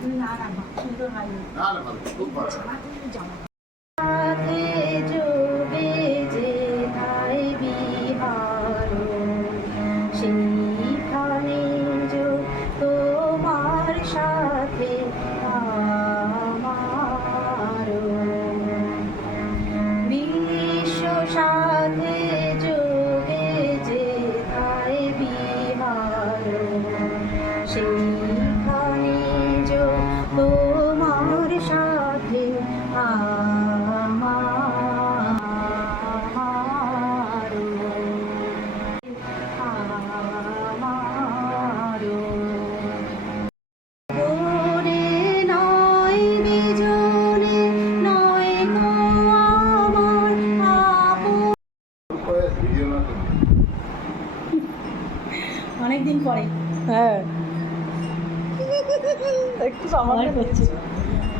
না না সুন্দর হয়নি। না না ভালো, খুব ভালো। সাথে যোগে যে ধাই বিহার, সেইখানে যো তোমার সাথে আমার বিশ্ব সাথে যোগে যে ধাই বিহার, সেইখানে যো তোমার সাথে অনেকদিন পরে হ্যাঁ একটু সামান্য করছে।